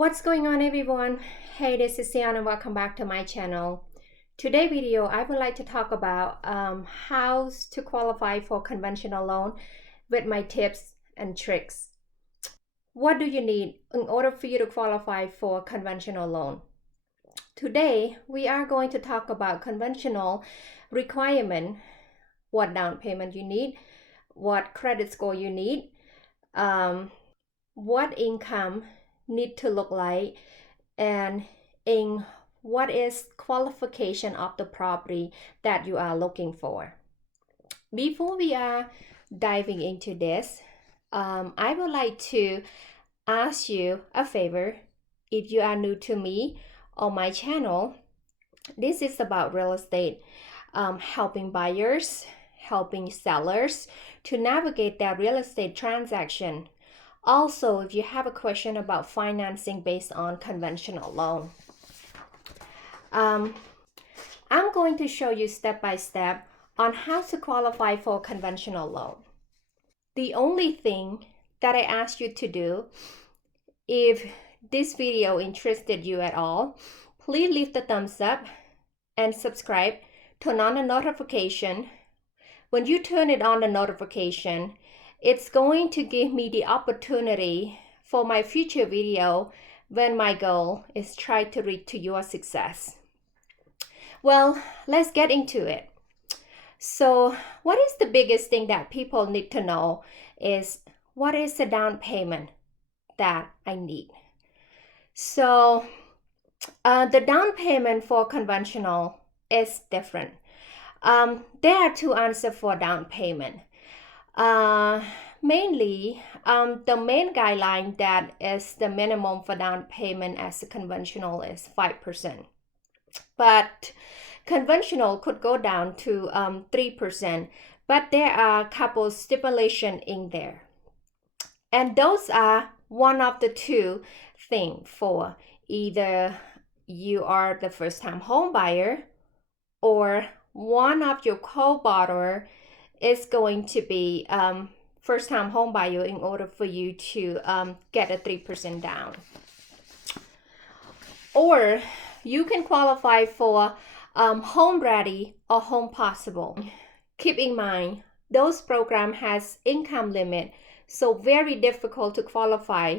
What's going on, everyone? Hey, this is Sian, welcome back to my channel. Today video I would like to talk about how to qualify for conventional loan with my tips and tricks. What do you need in order for you to qualify for conventional loan? Today we are going to talk about conventional requirement, what down payment you need, what credit score you need, what income need to look like, and in what is qualification of the property that you are looking for. Before we are diving into this, I would like to ask you a favor. If you are new to me or my channel, this is about real estate, helping buyers, helping sellers to navigate their real estate transaction. Also, if you have a question about financing based on conventional loan, I'm going to show you step by step on how to qualify for conventional loan. The only thing that I ask you to do, if this video interested you at all, please leave the thumbs up and subscribe. Turn on the notification. When you turn it on the notification, it's going to give me the opportunity for my future video when my goal is try to reach to your success. Well, let's get into it. So what is the biggest thing that people need to know is what is the down payment that I need? So the down payment for conventional is different. There are two answers for down payment. Mainly, the main guideline that is the minimum for down payment as a conventional is 5%. But conventional could go down to 3%, but there are a couple stipulations in there. And those are one of the two things for either you are the first-time home buyer or one of your co-borrower is going to be first-time home buyer in order for you to get a 3% down. Or you can qualify for home ready or home possible. Keep in mind, those program has income limit, so very difficult to qualify,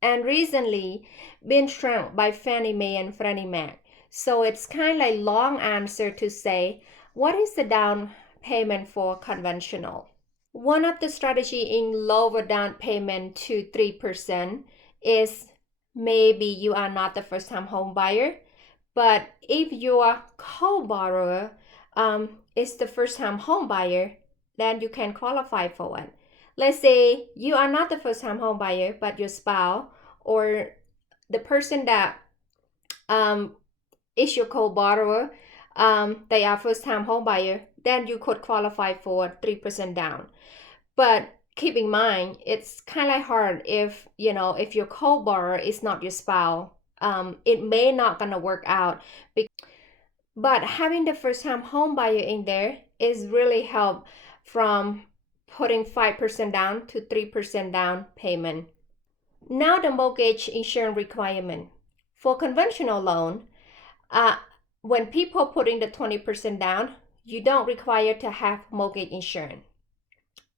and recently been shrunk by Fannie Mae and Freddie Mac. So it's kind of like long answer to say, what is the down payment for conventional? One of the strategy in lower down payment to 3% is maybe you are not the first time home buyer, but if your co-borrower is the first time home buyer, then you can qualify for it. Let's say you are not the first time home buyer, but your spouse or the person that is your co-borrower, they are first time home buyer, then you could qualify for 3% down. But keep in mind, it's kind of hard if your co-borrower is not your spouse. It may not gonna work out. But having the first-time home buyer in there is really help from putting 5% down to 3% down payment. Now the mortgage insurance requirement. For conventional loan, when people putting the 20% down, you don't require to have mortgage insurance.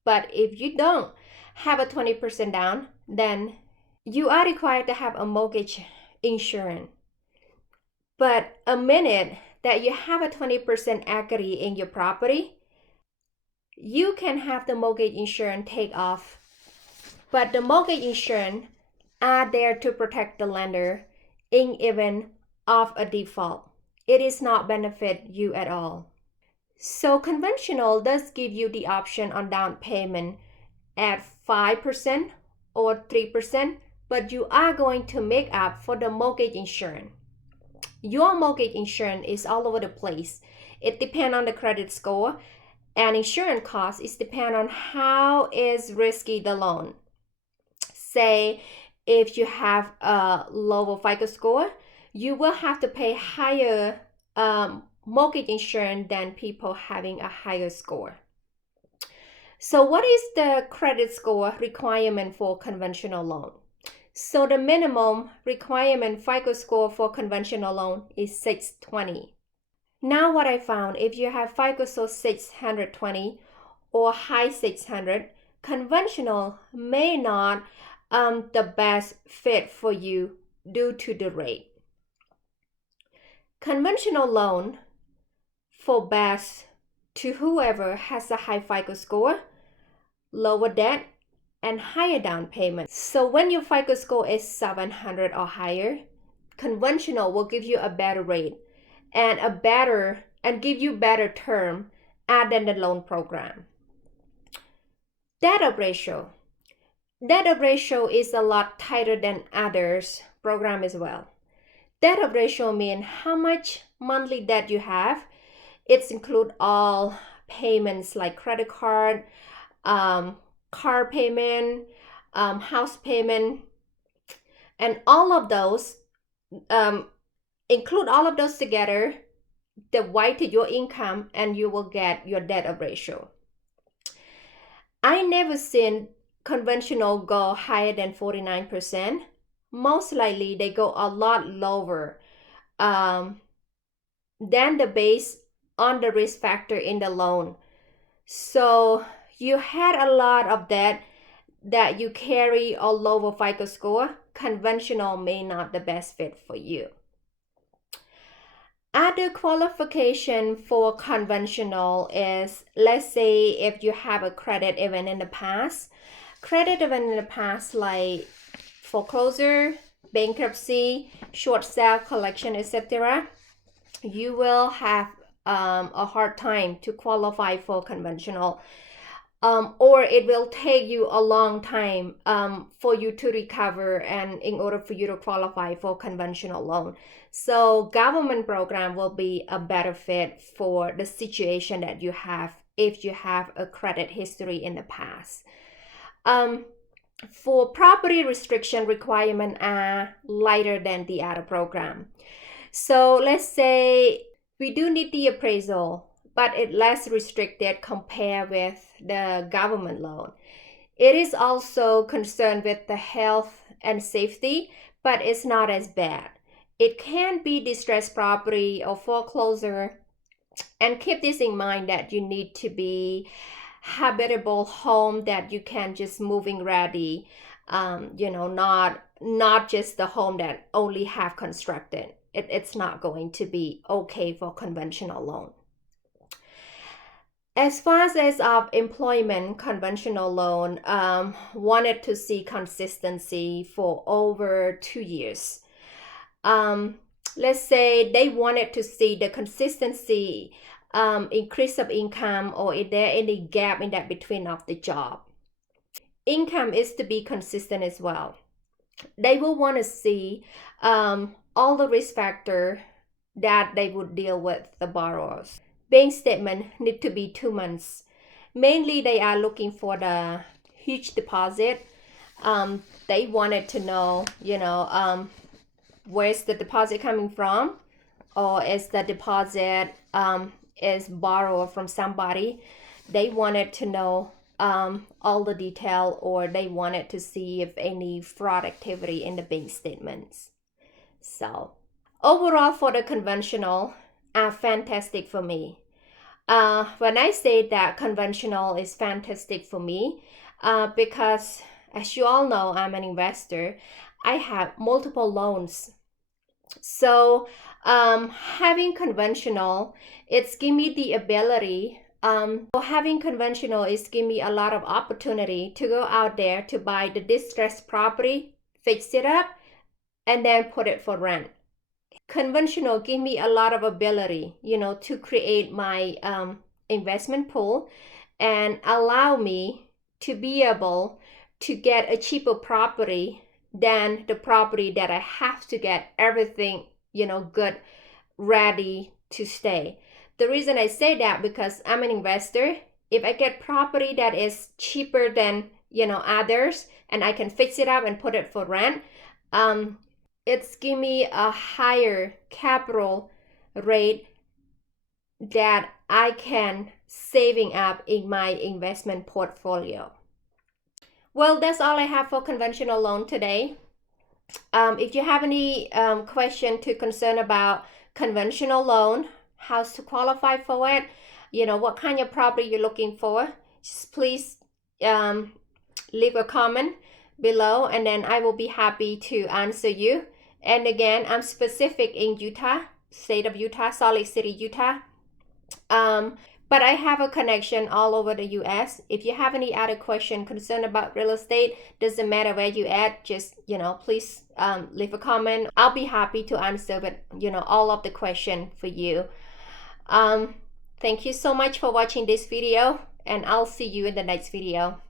But if you don't have a 20% down, then you are required to have a mortgage insurance. But a minute that you have a 20% equity in your property, you can have the mortgage insurance take off. But the mortgage insurance are there to protect the lender in event of a default. It is not benefit you at all. So conventional does give you the option on down payment at 5% or 3%, but you are going to make up for the mortgage insurance. Your mortgage insurance is all over the place. It depends on the credit score, and insurance cost is depend on how is risky the loan. Say if you have a lower FICO score, you will have to pay higher mortgage insurance than people having a higher score. So what is the credit score requirement for conventional loan? So the minimum requirement FICO score for conventional loan is 620. Now what I found, if you have FICO score 620 or high 600, conventional may not the best fit for you due to the rate. Conventional loan for best to whoever has a high FICO score, lower debt, and higher down payment. So when your FICO score is 700 or higher, conventional will give you a better rate and give you better term than the loan program. Debt ratio. Debt ratio is a lot tighter than others program as well. Debt ratio means how much monthly debt you have. It includes all payments like credit card, car payment, house payment, and all of those, include all of those together, divide to your income, and you will get your debt ratio. I never seen conventional go higher than 49%. Most likely they go a lot lower than the base on the risk factor in the loan. So you had a lot of debt that you carry a lower FICO score, conventional may not the best fit for you. Other qualification for conventional is, let's say if you have a credit event in the past, like foreclosure, bankruptcy, short sale collection, etc., you will have a hard time to qualify for conventional, or it will take you a long time for you to recover and in order for you to qualify for conventional loan. So government program will be a better fit for the situation that you have if you have a credit history in the past. For property restriction requirement are lighter than the other program. So let's say we do need the appraisal, but it's less restricted compared with the government loan. It is also concerned with the health and safety, but it's not as bad. It can be distressed property or foreclosure, and keep this in mind that you need to be habitable home that you can just moving ready, not just the home that only have constructed. It's not going to be okay for conventional loan. As far as of employment, conventional loan wanted to see consistency for over 2 years. Let's say they wanted to see the consistency, increase of income, or is there any gap in that between of the job. Income is to be consistent as well. They will want to see all the risk factor that they would deal with the borrowers. Bank statement need to be 2 months. Mainly they are looking for the huge deposit. They wanted to know, where's the deposit coming from, or is the deposit is borrowed from somebody. They wanted to know all the detail, or they wanted to see if any fraud activity in the bank statements. So overall for the conventional are fantastic for me. When I say that conventional is fantastic for me, because as you all know, I'm an investor. I have multiple loans. So having conventional, it's give me the ability, having conventional is give me a lot of opportunity to go out there to buy the distressed property, fix it up, and then put it for rent. Conventional give me a lot of ability, to create my investment pool and allow me to be able to get a cheaper property than the property that I have to get everything, good, ready to stay. The reason I say that because I'm an investor. If I get property that is cheaper than, others, and I can fix it up and put it for rent, it's give me a higher capital rate that I can saving up in my investment portfolio. Well, that's all I have for conventional loan today. If you have any question to concern about conventional loan, how to qualify for it, what kind of property you're looking for, just please leave a comment below, and then I will be happy to answer you. And again, I'm specific in Utah, state of Utah, Salt Lake City, Utah. But I have a connection all over the US. If you have any other question, concern about real estate, doesn't matter where you at, just, please leave a comment. I'll be happy to answer, but, all of the question for you. Thank you so much for watching this video, and I'll see you in the next video.